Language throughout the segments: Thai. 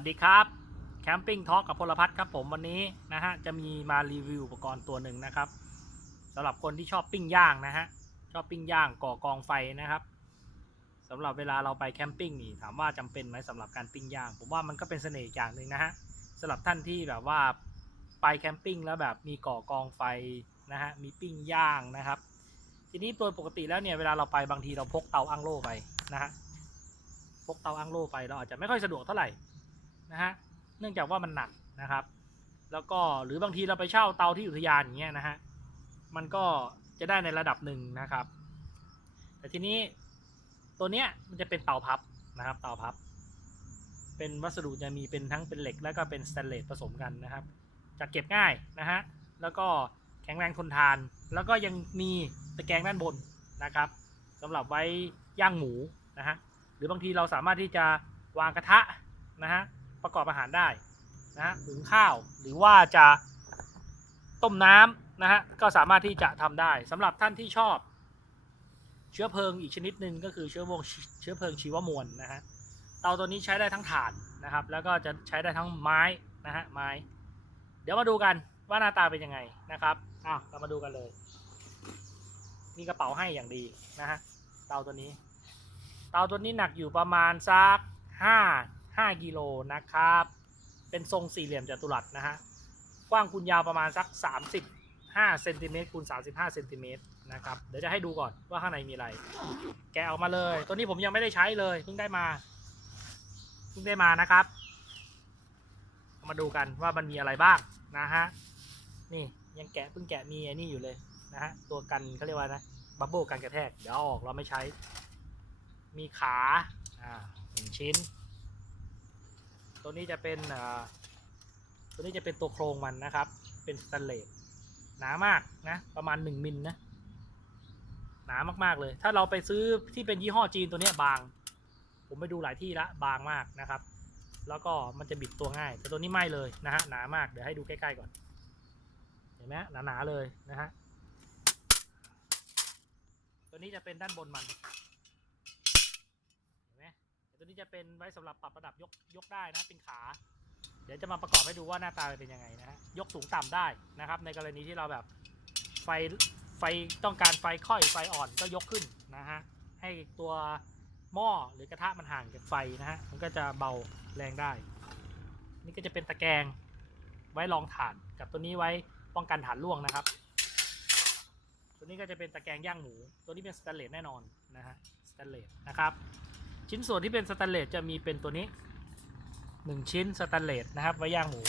วัสดีครับแคมปิ้งทอ l k กับพลพัฒน์ครับผมวันนี้นะฮะจะมีมารีวิวอุปกรณ์ตัวหนึ่งนะครับสำหรับคนที่ชอบปิ้งย่างนะฮะชอบปิ้งย่างก่อกองไฟนะครับสำหรับเวลาเราไปแคมปิ้งนี่ถามว่าจำเป็นไหมสำหรับการปิ้งย่าง ผมว่ามันก็เป็นเสน่ห์อย่างหนึ่งนะฮะสำหรับท่านที่แบบว่าไปแคมปิ้งแล้วแบบมีก่อกองไฟนะฮะมีปิ้งย่างนะครับ ทีนี้โดยปกติแล้วเนี่ยเวลาเราไปบางทีเราพกเตาอั้งโล่ไปนะฮะพกเตาอั้งโล่ไปเราอาจจะไม่ค่อยสะดวกเท่าไหร่ นะฮะเนื่องจากว่ามันหนักนะครับ แล้วก็หรือบางทีเราไปเช่าเตาที่อุทยานอย่างเงี้ยนะฮะมันก็จะได้ในระดับหนึ่งนะครับ แต่ทีนี้ตัวเนี้ยมันจะเป็นเตาพับนะครับ เตาพับ เป็นวัสดุจะมีเป็นทั้งเป็นเหล็กแล้วก็เป็นสแตนเลสผสมกันนะครับจะเก็บง่ายนะฮะแล้วก็แข็งแรงทนทาน แล้วก็ยังมีตะแกรงด้านบนนะครับสำหรับไว้ย่างหมูนะฮะหรือบางทีเราสามารถที่จะวางกระทะนะฮะ ประกอบอาหารได้นะหุงข้าวหรือว่าจะต้มน้ำนะฮะก็สามารถที่จะทำได้สำหรับท่านที่ชอบ เชื้อเพลิงอีกชนิดหนึ่งก็คือเชื้อวงเชื้อเพลิงชีวมวลนะฮะเตาตัวนี้ใช้ได้ทั้งถ่านนะครับ แล้วก็จะใช้ได้ทั้งไม้นะฮะไม้ เดี๋ยวมาดูกันว่าหน้าตาเป็นยังไงนะครับอ้าวเรามาดูกันเลยมีกระเป๋าให้อย่างดีนะฮะเตาตัวนี้ เตาตัวนี้หนักอยู่ประมาณสัก5 5กิโลนะครับ เป็นทรงสี่เหลี่ยมจัตุรัสนะฮะ กว้างคูณยาวประมาณสัก 35เซนติเมตรคูณ35เซนติเมตรนะครับ เดี๋ยวจะให้ดูก่อนว่าข้างในมีอะไร แกะออกมาเลย ตัวนี้ผมยังไม่ได้ใช้เลย เพิ่งได้มา เพิ่งได้มานะครับ มาดูกันว่ามันมีอะไรบ้างนะฮะ นี่ยังแกะเพิ่งแกะมีไอ้นี่อยู่เลยนะฮะ ตัวกันเขาเรียกว่านะ บับเบิลกันกระแทก เดี๋ยวอออกเราไม่ใช้ มีขา อ่าหนึ่งชิ้น ตัวนี้จะเป็นอ่าตัวนี้จะเป็นตัวโครงมันนะครับ เป็นสแตนเลสหนามากนะ ประมาณหนึ่งมิลนะหนามากๆเลย ถ้าเราไปซื้อที่เป็นยี่ห้อจีนตัวนี้บาง ผมไปดูหลายที่ละบางมากนะครับ แล้วก็มันจะบิดตัวง่าย แต่ตัวนี้ไม่เลยนะฮะหนามากเดี๋ยวให้ดูใกล้ๆก่อนเห็นไหมหนาๆเลยนะฮะตัวนี้จะเป็นด้านบนมัน ตัวนี้จะเป็นไว้สำหรับปรับระดับยกยกได้นะเป็นขา เดี๋ยวจะมาประกอบให้ดูว่าหน้าตาเป็นยังไงนะฮะยกสูงต่ำได้นะครับ ในกรณีที่เราแบบไฟไฟต้องการไฟค่อยไฟอ่อนก็ยกขึ้นนะฮะให้ตัวหม้อหรือกระทะมันห่างจากไฟนะฮะมันก็จะเบาแรงได้ นี่ก็จะเป็นตะแกรงไว้รองถ่านกับตัวนี้ไว้ป้องกันฐานร่วงนะครับ ตัวนี้ก็จะเป็นตะแกรงย่างหมู ตัวนี้เป็นสแตนเลสแน่นอนนะฮะสแตนเลสนะครับ ชิ้นส่วนที่เป็นสแตนเลสจะมีเป็นตัวนี้ 1 ชิ้นสแตนเลสนะครับ ไว้ย่างหมู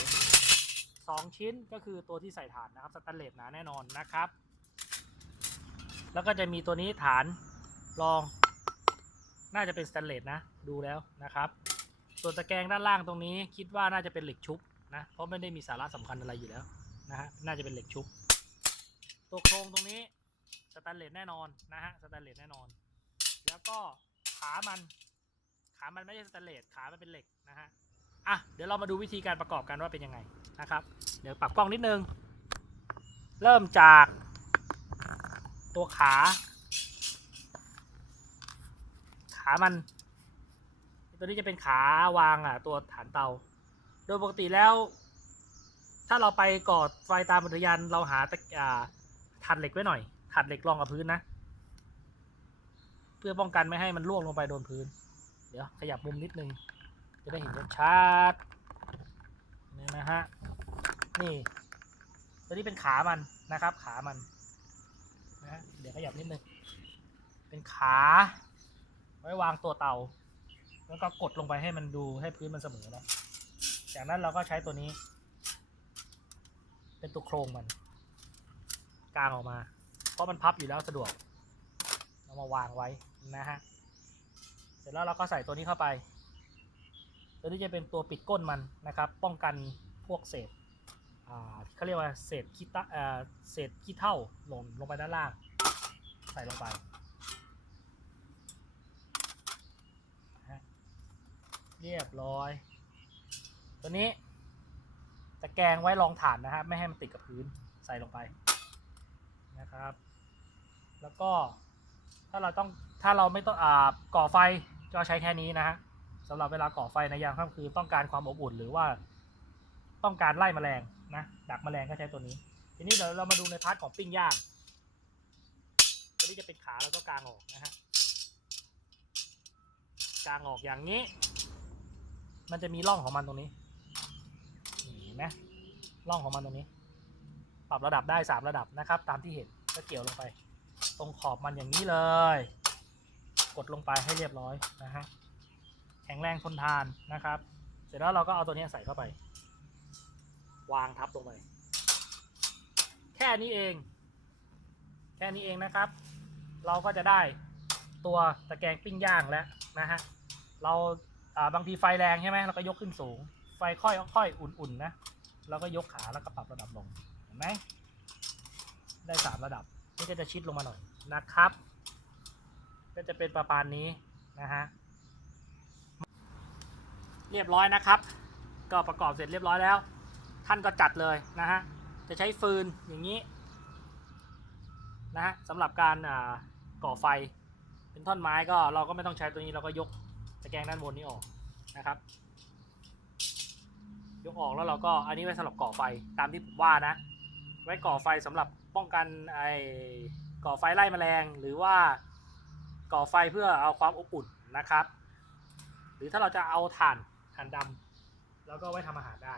2 ชิ้นก็คือตัวที่ใส่ฐานนะครับสแตนเลสหนาแน่นอนนะครับ แล้วก็จะมีตัวนี้ฐานรอง น่าจะเป็นสแตนเลสนะ ดูแล้วนะครับ ส่วนตะแกรงด้านล่างตรงนี้ คิดว่าน่าจะเป็นเหล็กชุบนะเพราะไม่ได้มีสาระสำคัญอะไรอยู่แล้วนะฮะน่าจะเป็นเหล็กชุบตัวโครงตรงนี้สแตนเลสแน่นอนนะฮะสแตนเลสแน่นอน แล้วก็ขามัน ขามันไม่ใช่สแตนเลสขามันเป็นเหล็กนะฮะอะเดี๋ยวเรามาดูวิธีการประกอบกันว่าเป็นยังไงนะครับ เดี๋ยวปรับกล้องนิดนึง เริ่มจากตัวขา ขามัน ตัวนี้จะเป็นขาวางอะ ตัวฐานเตา โดยปกติแล้ว ถ้าเราไปก่อไฟตามอุทยานเราหาตะอ่าถัดเหล็กไว้หน่อยถัดเหล็กรองกับพื้นนะ เพื่อป้องกันไม่ให้มันล่วงลงไปโดนพื้น เดี๋ยวขยับมุมนิดนึง จะได้เห็นชัดนี่นะฮะ นี่ ตัวนี้เป็นขามันนะครับ ขามันนะฮะเดี๋ยวขยับนิดนึง เป็นขา ไว้วางตัวเตา แล้วก็กดลงไปให้มันดูให้พื้นมันเสมอนะจากนั้นเราก็ใช้ตัวนี้ เป็นตัวโครงมันกางออกมา เพราะมันพับอยู่แล้วสะดวก เรามาวางไว้นะฮะ เสร็จแล้วเราก็ใส่ตัวนี้เข้าไป ตัวนี้จะเป็นตัวปิดก้นมันนะครับ ป้องกันพวกเศษเขาเรียกว่าเศษขี้ตะอ่าเศษขี้เท่าหล่นลงไปด้านล่าง ใส่ลงไปเรียบร้อย ตัวนี้ตะแกรงไว้รองฐานนะครับ ไม่ให้มันติดกับพื้นใส่ลงไปนะครับ แล้วก็ถ้าเราต้อง ถ้าเราไม่ต้องอ่าก่อไฟก็ใช้แค่นี้นะฮะสำหรับเวลาก่อไฟในยามค่ำคืนต้องการความอบอุ่นหรือว่าต้องการไล่แมลงนะดักแมลงก็ใช้ตัวนี้ ทีนี้เดี๋ยวเรามาดูในพาร์ทของปิ้งย่างตัวนี้จะเป็นขาแล้วก็กางออกนะฮะกางออกอย่างนี้ มันจะมีร่องของมันตรงนี้เห็นไหมร่องของมันตรงนี้ ปรับระดับได้สามระดับนะครับ ตามที่เห็นก็เกี่ยวลงไป ตรงขอบมันอย่างนี้เลย ดลงไปให้เรียบร้อยนะฮะแข็งแรงทนทานนะครับ เสร็จแล้วเราก็เอาตัวนี้ใส่เข้าไป วางทับลงไปแค่นี้เอง แค่นี้เองนะครับ เราก็จะได้ตัวตะแกรงปิ้งย่างแล้วนะฮะเราบางทีไฟแรงใช่ไหมเราก็ยกขึ้นสูง ไฟค่อยค่อยอุ่นๆนะเราก็ยกขาแล้วก็ปรับระดับลงเห็นไหมได้สามระดับนี่ก็จะชิดลงมาหน่อยนะครับ ก็จะเป็นประมาณนี้นะฮะเรียบร้อยนะครับ ก็ประกอบเสร็จเรียบร้อยแล้ว ท่านก็จัดเลยนะฮะจะใช้ฟืนอย่างนี้นะฮะสำหรับการก่อไฟเป็นท่อนไม้ก็เราก็ไม่ต้องใช้ตัวนี้เราก็ยกตะแกรงด้านบนนี้ออกนะครับ ยกออกแล้วเราก็อันนี้ไว้สำหรับก่อไฟตามที่ผมว่านะ ไว้ก่อไฟสำหรับป้องกันไอ้ก่อไฟไล่แมลงหรือว่า ก่อไฟเพื่อเอาความอบอุ่นนะครับ หรือถ้าเราจะเอาถ่านถ่านดำแล้วก็ไว้ทำอาหารได้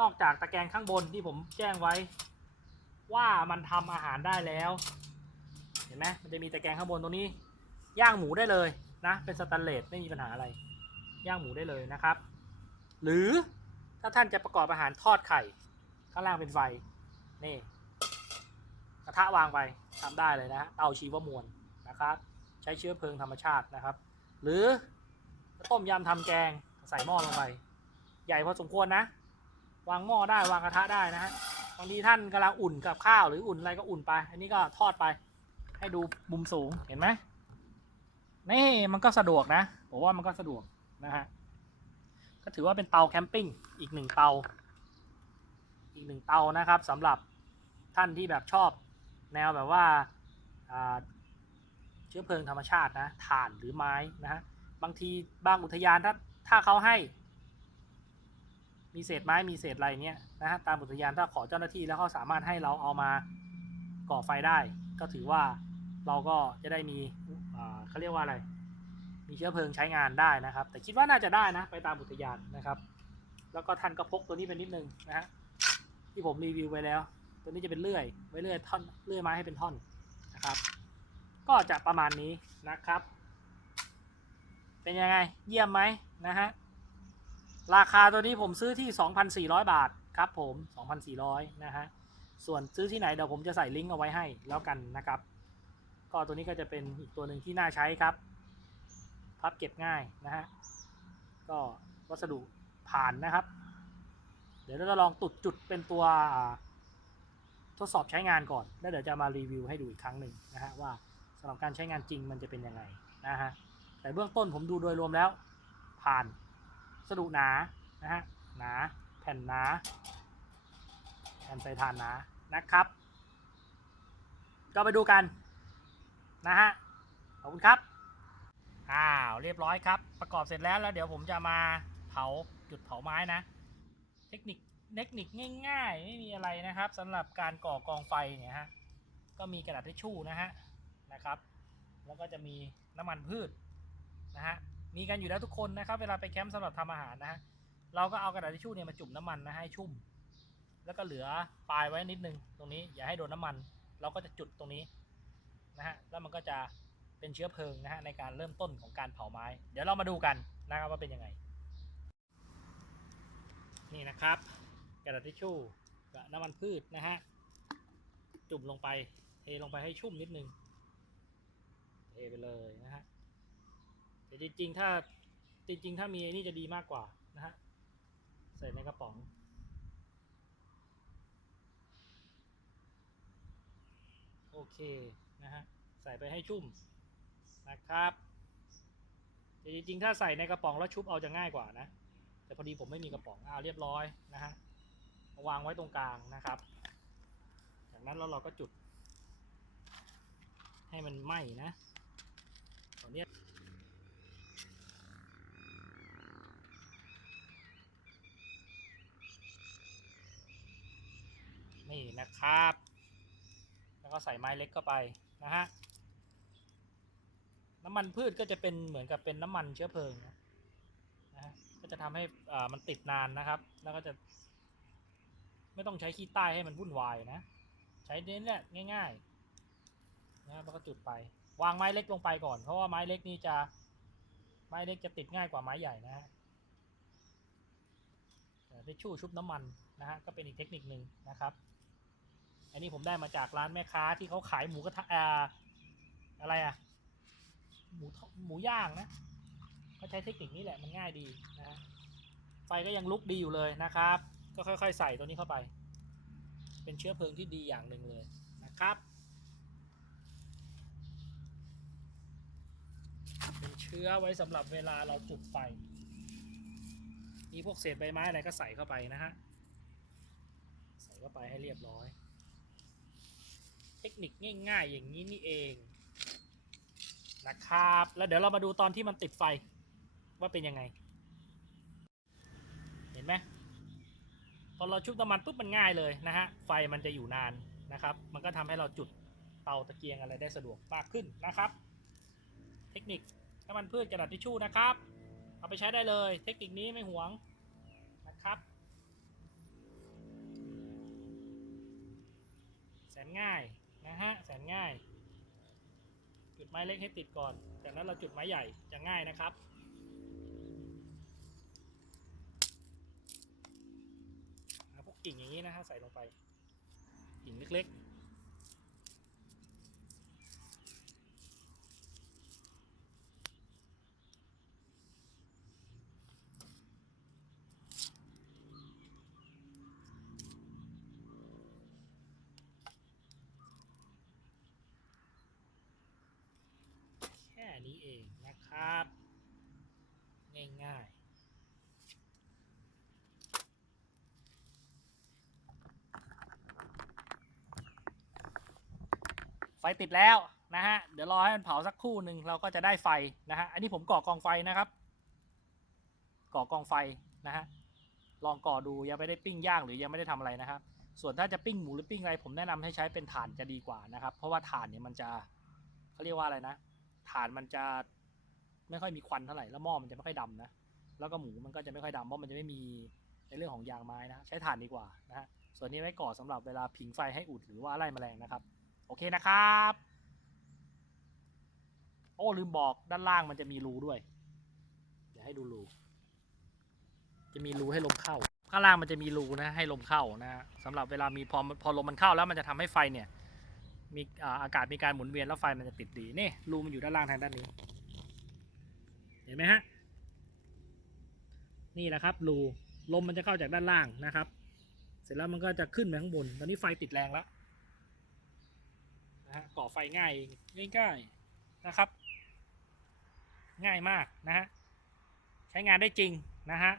นอกจากตะแกรงข้างบนที่ผมแจ้งไว้ ว่ามันทำอาหารได้แล้ว เห็นไหมมันจะมีตะแกรงข้างบนตรงนี้ ย่างหมูได้เลยนะ เป็นสแตนเลสไม่มีปัญหาอะไร ย่างหมูได้เลยนะครับ หรือถ้าท่านจะประกอบอาหารทอดไข่ข้างล่างเป็นไฟนี่กระทะวางไปทำได้เลยนะฮะเตาชีวมวล นะครับ ใช้เชื้อเพลิงธรรมชาตินะครับ หรือต้มยำทำแกงใส่หม้อลงไป ใหญ่พอสมควรนะ วางหม้อได้วางกระทะได้นะฮะบางทีท่านกำลังอุ่นกับข้าวหรืออุ่นอะไรก็อุ่นไป อันนี้ก็ทอดไป ให้ดูมุมสูงเห็นไหมนี่มันก็สะดวกนะผมว่ามันก็สะดวกนะฮะก็ถือว่าเป็นเตาแคมปิ้งอีกหนึ่งเตา อีกหนึ่งเตานะครับสำหรับท่านที่แบบชอบแนวแบบว่า ชื้อเพลิงธรรมชาตินะถ่านหรือไม้นะฮะบางทีบางอุทยานถ้าถ้าเขาให้ มีเศษไม้มีเศษอะไรเนี้ยนะฮะตามอุทยานถ้าขอเจ้าหน้าที่แล้วเขาสามารถให้เราเอามาก่อไฟได้ ก็ถือว่าเราก็จะได้มีเขาเรียกว่าอะไร มีเชื้อเพลิงใช้งานได้นะครับ แต่คิดว่าน่าจะได้นะไปตามอุทยานนะครับ แล้วก็ท่านก็พกตัวนี้เป็นนิดนึงนะฮะที่ผมรีวิวไปแล้ว ตัวนี้จะเป็นเลื่อยไว้เลื่อยท่อนเลื่อยไม้ให้เป็นท่อนนะครับ ก็จะประมาณนี้นะครับ เป็นยังไงเยี่ยมไหมนะฮะ ราคาตัวนี้ผมซื้อที่ 2,400 บาทครับผม 2,400 นะฮะ ส่วนซื้อที่ไหนเดี๋ยวผมจะใส่ลิงก์เอาไว้ให้แล้วกันนะครับ ก็ตัวนี้ก็จะเป็นอีกตัวหนึ่งที่น่าใช้ครับ พับเก็บง่ายนะฮะ ก็วัสดุผ่านนะครับ เดี๋ยวเราจะลองตุดจุดเป็นตัวทดสอบใช้งานก่อน แล้วเดี๋ยวจะมารีวิวให้ดูอีกครั้งหนึ่งนะฮะว่าำหรับการใช้งานจริงมันจะเป็นยังไงนะฮะแต่เบื้องต้นผมดูโดยรวมแล้ว ผ่านสดุหนานะฮะหนาแผ่นหนาแผ่นใส่ถ่านหนานะครับ ก็ไปดูกันนะฮะขอบคุณครับอ้าวเรียบร้อยครับ ประกอบเสร็จแล้วแล้วเดี๋ยวผมจะมาเผาจุดเผาไม้นะ เทคนิคเทคนิคง่ายๆ ไม่มีอะไรนะครับสำหรับการก่อกองไฟเนี่ยฮะก็มีกระดาษทิชชู่นะฮะ นะครับ แล้วก็จะมีน้ำมันพืชนะฮะมีกันอยู่แล้วทุกคนนะครับ เวลาไปแคมป์สำหรับทำอาหารนะฮะเราก็เอากระดาษทิชชู่เนี่ยมาจุ่มน้ำมันนะให้ชุ่ม แล้วก็เหลือปลายไว้นิดนึงตรงนี้อย่าให้โดนน้ำมัน เราก็จะจุดตรงนี้นะฮะแล้วมันก็จะเป็นเชื้อเพลิงนะฮะในการเริ่มต้นของการเผาไม้ เดี๋ยวเรามาดูกันนะครับว่าเป็นยังไง นี่นะครับ กระดาษทิชชู่กับน้ำมันพืชนะฮะจุ่มลงไปเทลงไปให้ชุ่มนิดนึง เทไปเลยนะฮะแต่จริงๆ ถ้าจริง ๆ ถ้ามีไอ้นี่จะดีมากกว่านะฮะใส่ในกระป๋อง โอเคนะฮะใส่ไปให้ชุ่มนะครับแต่จริงๆ ถ้าใส่ในกระป๋องแล้วชุบเอาจะง่ายกว่านะ แต่พอดีผมไม่มีกระป๋องอ้าวเรียบร้อยนะฮะาวางไว้ตรงกลางนะครับ จากนั้นแล้วเราก็จุด ให้มันไหม้นะตอนนี้ นะครับ แล้วก็ใส่ไม้เล็กเข้าไปนะฮะ น้ำมันพืชก็จะเป็นเหมือนกับเป็นน้ำมันเชื้อเพลิงนะฮะ ก็จะทำให้อ่ามันติดนานนะครับ แล้วก็จะ ไม่ต้องใช้ขี้ใต้ให้มันวุ่นวายนะ ใช้เน้นแหละง่ายๆนะแล้วก็จุดไป วางไม้เล็กลงไปก่อน เพราะว่าไม้เล็กนี่จะ ไม้เล็กจะติดง่ายกว่าไม้ใหญ่นะฮะทิชชู่ชุบน้ำมันนะฮะก็เป็นอีกเทคนิคหนึ่งนะครับ อันนี้ผมได้มาจากร้านแม่ค้าที่เขาขายหมูกระทะอ่าอะไรอะ หมูหมูย่างนะก็ใช้เทคนิคนี้แหละมันง่ายดีนะไฟก็ยังลุกดีอยู่เลยนะครับ ก็ค่อยๆ ใส่ตัวนี้เข้าไป เป็นเชื้อเพลิงที่ดีอย่างหนึ่งเลยนะครับ เป็นเชื้อไว้สำหรับเวลาเราจุดไฟ มีพวกเศษใบไม้อะไรก็ใส่เข้าไปนะฮะ ใส่เข้าไปให้เรียบร้อย ทคนิคง่าย ๆ อย่างนี้นี่เองนะครับ แล้วเดี๋ยวเรามาดูตอนที่มันติดไฟว่าเป็นยังไง เห็นไหมพอเราชุบน้ำมันปุ๊บมันง่ายเลยนะฮะ ไฟมันจะอยู่นานนะครับ มันก็ทำให้เราจุดเตาตะเกียงอะไรได้สะดวกมากขึ้นนะครับ เทคนิคน้ำมันพืชกระดาษทิชชู่นะครับ เอาไปใช้ได้เลย เทคนิคนี้ไม่หวงนะครับแสนง่าย นะฮะแสนง่าย จุดไม้เล็กให้ติดก่อน จากนั้นเราจุดไม้ใหญ่จะง่ายนะครับพวกกิ่งอย่างนี้นะฮะใส่ลงไป กิ่งเล็กๆ แค่นี้เองนะครับ ง่ายๆ ไฟติดแล้วนะฮะ เดี๋ยวรอให้มันเผาสักครู่หนึ่งเราก็จะได้ไฟนะฮะ อันนี้ผมก่อกองไฟนะครับ ก่อกองไฟนะฮะ ลองก่อดูยังไม่ได้ปิ้งย่างหรือยังไม่ได้ทำอะไรนะครับ ส่วนถ้าจะปิ้งหมูหรือปิ้งอะไรผมแนะนำให้ใช้เป็นถ่านจะดีกว่านะครับ เพราะว่าถ่านเนี่ยมันจะเขาเรียกว่าอะไรนะ ถ่านมันจะไม่ค่อยมีควันเท่าไหร่ แล้วหม้อมันจะไม่ค่อยดำนะ แล้วก็หมูมันก็จะไม่ค่อยดำเพราะมันจะไม่มีในเรื่องของยางไม้นะ ใช้ถ่านดีกว่านะฮะ ส่วนนี้ไว้ก่อสำหรับเวลาผิงไฟให้อุดหรือว่าไล่แมลงนะครับ โอเคนะครับ โอ้ลืมบอกด้านล่างมันจะมีรูด้วย เดี๋ยวให้ดูรูจะมีรูให้ลมเข้า ข้างล่างมันจะมีรูนะให้ลมเข้านะสำหรับเวลามีพอพอลมมันเข้าแล้วมันจะทำให้ไฟเนี่ย มีอากาศมีการหมุนเวียนแล้วไฟมันจะติดดีนี่รูมันอยู่ด้านล่างทางด้านนี้ เห็นไหมฮะนี่แหละครับรูลมมันจะเข้าจากด้านล่างนะครับ เสร็จแล้วมันก็จะขึ้นไปข้างบน ตอนนี้ไฟติดแรงแล้ว ฮะก่อไฟง่ายงง่ายๆนะครับ ง่ายมากนะฮะใช้งานได้จริงนะฮะ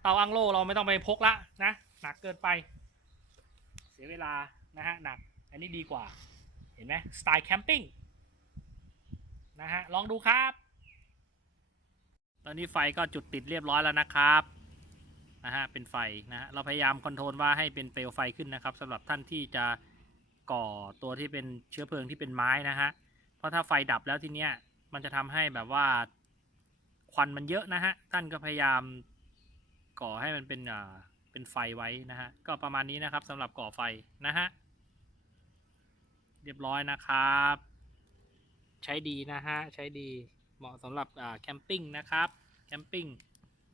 เตาอังโลเราไม่ต้องไปพกละนะหนักเกินไป เสียเวลานะฮะหนักอันนี้ดีกว่าเห็นไหมสไตล์แคมปิ้งนะฮะลองดูครับ ตอนนี้ไฟก็จุดติดเรียบร้อยแล้วนะครับนะฮะเป็นไฟนะฮะเราพยายามคอนโทรลว่าให้เป็นเปลวไฟขึ้นนะครับสำหรับท่านที่จะ ก่อตัวที่เป็นเชื้อเพลิงที่เป็นไม้นะฮะ เพราะถ้าไฟดับแล้วทีเนี้ยมันจะทำให้แบบว่าควันมันเยอะนะฮะ ท่านก็พยายามก่อให้มันเป็นอ่าเป็นไฟไว้นะฮะ ก็ประมาณนี้นะครับสำหรับก่อไฟนะฮะ เรียบร้อยนะครับ ใช้ดีนะฮะ ใช้ดีเหมาะสำหรับอ่าแคมปิ้งนะครับ แคมปิ้ง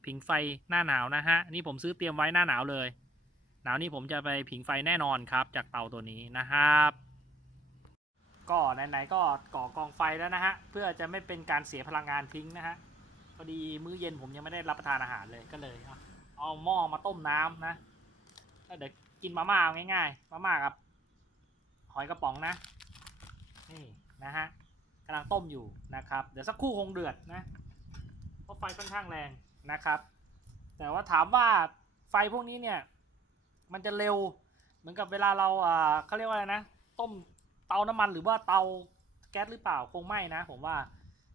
ผิงไฟหน้าหนาวนะฮะ นี่ผมซื้อเตรียมไว้หน้าหนาวเลย หนาวนี้ผมจะไปผิงไฟแน่นอนครับ จากเตาตัวนี้นะครับ ก็ไหนๆก็ก่อกองไฟแล้วนะฮะเพื่อจะไม่เป็นการเสียพลังงานทิ้งนะฮะพอดีมื้อเย็นผมยังไม่ได้รับประทานอาหารเลยก็เลยเอาหม้อมาต้มน้ำนะแล้วเดี๋ยวกินมาม่าเอาง่ายๆมาม่ากับหอยกระป๋องนะ นี่นะฮะกำลังต้มอยู่นะครับ เดี๋ยวสักครู่คงเดือดนะเพราะไฟค่อนข้างแรงนะครับ แต่ว่าถามว่าไฟพวกนี้เนี่ย มันจะเร็ว เหมือนกับเวลาเราอ่าเขาเรียกว่าอะไรนะ ต้มเตาน้ำมันหรือว่าเตาแก๊สหรือเปล่าคงไม่นะ ผมว่า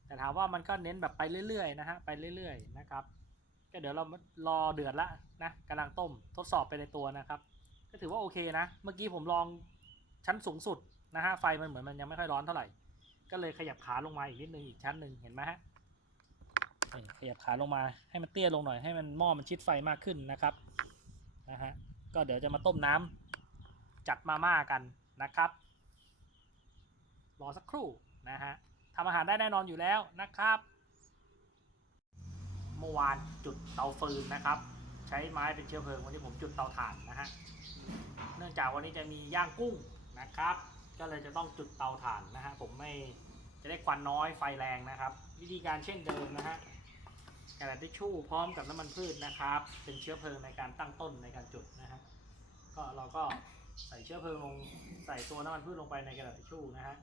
แต่ถามว่ามันก็เน้นแบบไปเรื่อยๆนะฮะไปเรื่อยๆนะครับก็เดี๋ยวเรารอเดือดละนะกำลังต้มทดสอบไปในตัวนะครับ ก็ถือว่าโอเคนะ เมื่อกี้ผมลองชั้นสูงสุดนะฮะไฟมันเหมือนมันยังไม่ค่อยร้อนเท่าไหร่ ก็เลยขยับขาลงมาอีกนิดนึงอีกชั้นหนึ่งเห็นไหมฮะขยับขาลงมาให้มันเตี้ยลงหน่อยให้มันหม้อมันชิดไฟมากขึ้นนะครับนะฮะ ก็เดี๋ยวจะมาต้มน้ำจัดมาม่ากันนะครับ รอสักครู่นะฮะทำอาหารได้แน่นอนอยู่แล้วนะครับ เมื่อวานจุดเตาฟืนนะครับ ใช้ไม้เป็นเชื้อเพลิงวันนี้ผมจุดเตาถ่านนะฮะเนื่องจากวันนี้จะมีย่างกุ้งนะครับ ก็เลยจะต้องจุดเตาถ่านนะฮะผมไม่จะได้ควันน้อยไฟแรงนะครับ วิธีการเช่นเดิมนะฮะ ระดาษทิชชู่พร้อมกับน้ำมันพืชนะครับ เป็นเชื้อเพลิงในการตั้งต้นในการจุดนะฮะก็เราก็ใส่เชื้อเพลิงลงใส่ตัวน้ำมันพืชลงไปในกระดาษทิชชู่นะฮะ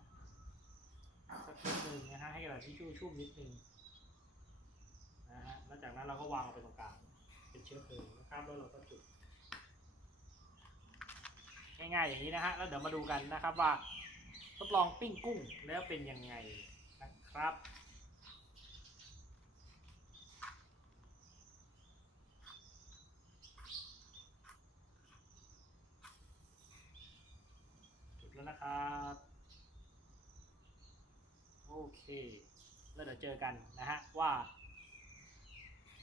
สักนิดหนึ่งนะฮะให้กระดาษทิชชู่ชุ่มนิดหนึ่งนะฮะแล้วจากนั้นเราก็วางลงไปตรงกลางเป็นเชื้อเพลิงนะครับแล้วเราก็จุด ง่ายๆอย่างนี้นะฮะแล้วเดี๋ยวมาดูกันนะครับว่า ทดลองปิ้งกุ้งแล้วเป็นยังไงนะครับ แล้วนะครับ โอเค แล้วเดี๋ยวเจอกันนะฮะว่า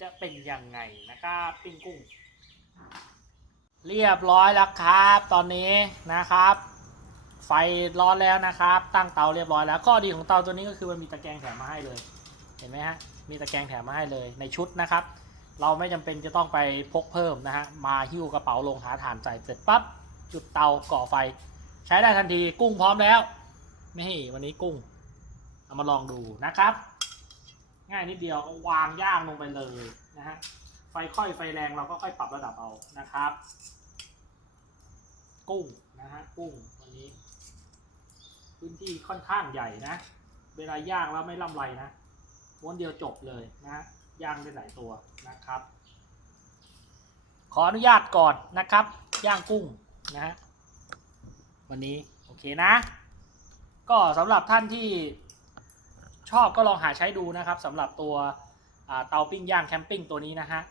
จะเป็นยังไงนะครับปิ้งกุ้ง เรียบร้อยแล้วครับ ตอนนี้นะครับ ไฟร้อนแล้วนะครับ ตั้งเตาเรียบร้อยแล้วข้อดีของเตาตัวนี้ก็คือมันมีตะแกรงแถมมาให้เลย เห็นไหมฮะมีตะแกรงแถมมาให้เลยในชุดนะครับ เราไม่จำเป็นจะต้องไปพกเพิ่มนะฮะมาหิ้วกระเป๋าลงหาถ่านใส่เสร็จปั๊บจุดเตาก่อไฟ ใช้ได้ทันทีกุ้งพร้อมแล้วนี่วันนี้กุ้ง เอามาลองดูนะครับ ง่ายนิดเดียวก็วางย่างลงไปเลยนะฮะไฟค่อยไฟแรงเราก็ค่อยปรับระดับเอานะครับ กุ้งนะฮะกุ้งวันนี้ พื้นที่ค่อนข้างใหญ่นะ เวลาย่างแล้วไม่ล่ำไรนะม้วนเดียวจบเลยนะฮะย่างได้หลายตัวนะครับ ขออนุญาตก่อนนะครับ ย่างกุ้งนะฮะ วันนี้โอเคนะ ก็สำหรับท่านที่ชอบก็ลองหาใช้ดูนะครับสำหรับตัวเตาปิ้งย่างแคมปิ้งตัวนี้นะฮะ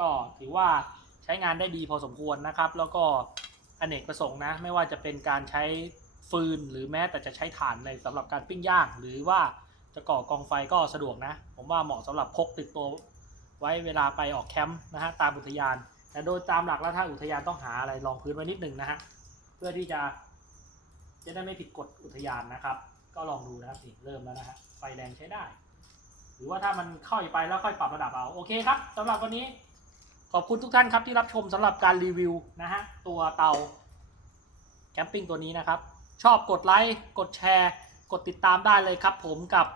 ก็ถือว่าใช้งานได้ดีพอสมควรนะครับ แล้วก็อเนกประสงค์นะ ไม่ว่าจะเป็นการใช้ฟืนหรือแม้แต่จะใช้ถ่านในสำหรับการปิ้งย่าง หรือว่าจะก่อกองไฟก็สะดวกนะ ผมว่าเหมาะสำหรับพกติดตัวไว้เวลาไปออกแคมป์นะฮะตามอุทยานแต่โดยตามหลักแล้วถ้าอุทยานต้องหาอะไรรองพื้นไว้นิดหนึ่งนะฮะเพื่อที่จะ จะได้ไม่ผิดกฎอุทยานนะครับ ก็ลองดูนะครับนี่เริ่มแล้วนะฮะไฟแรงใช้ได้ หรือว่าถ้ามันเข้าไปแล้วค่อยปรับระดับเอาโอเคครับสำหรับวันนี้ขอบคุณทุกท่านครับที่รับชมสำหรับการรีวิวนะฮะตัวเตาแคมปิ้งตัวนี้นะครับ ชอบกดไลค์กดแชร์ กดติดตามได้เลยครับ ผมกับ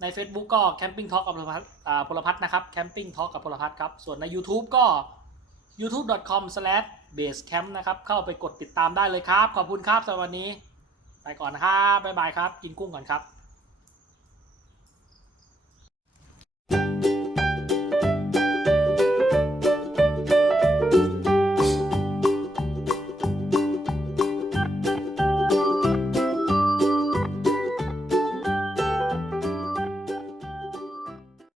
ใน Facebook ก็แคมปิ้งทอ k กับพลพัฒน์อ่าพลพัฒนะครับแคมปิ้งทอ k กับพลพัฒนครับส่วนใน YouTube ก็ b a s e Camp นะครับ เข้าไปกดติดตามได้เลยครับ ขอบคุณครับสำหรับวันนี้ ไปก่อนนะครับบ๊ายบายครับ กินกุ้งก่อนครับ